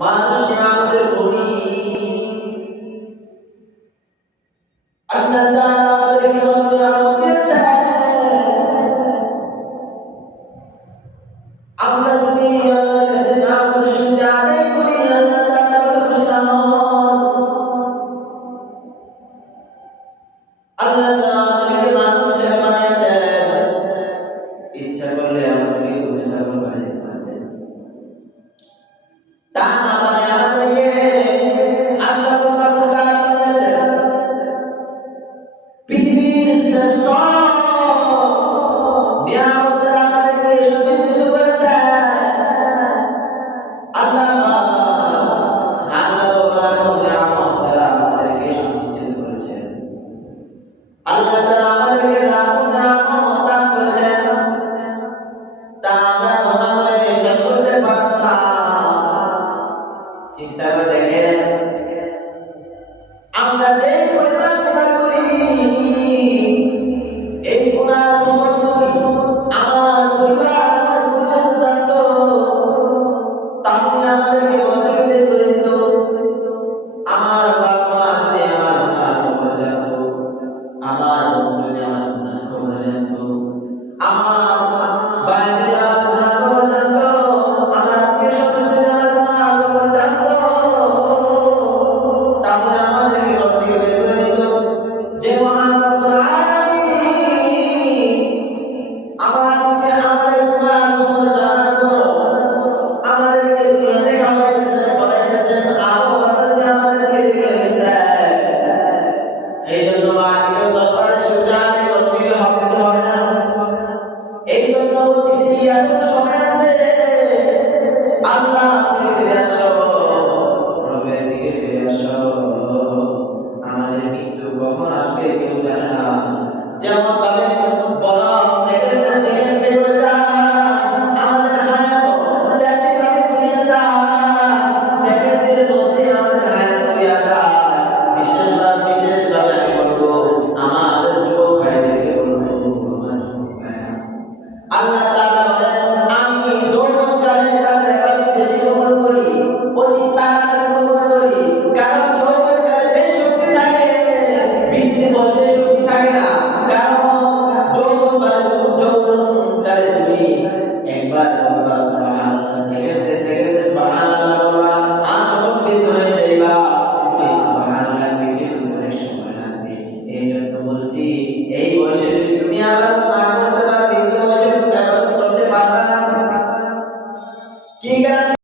মানুষ নিয়ামতের ধনী। আল্লাহ তাআলা আমাদেরকে কত নিয়ামত দিয়েছেন। আমরা যদি আল্লাহর কাছে নিয়ামতের শুকরিয়া আদায় করি, আল্লাহ তাআলা কত খুশি হন। আল্লাহ তাআলা আমাদেরকে মানুষ হিসেবে বানিয়েছেন, ইচ্ছা করলে আমাদেরকে গরু ছাগল বানিয়ে দিতে পারতেন। তা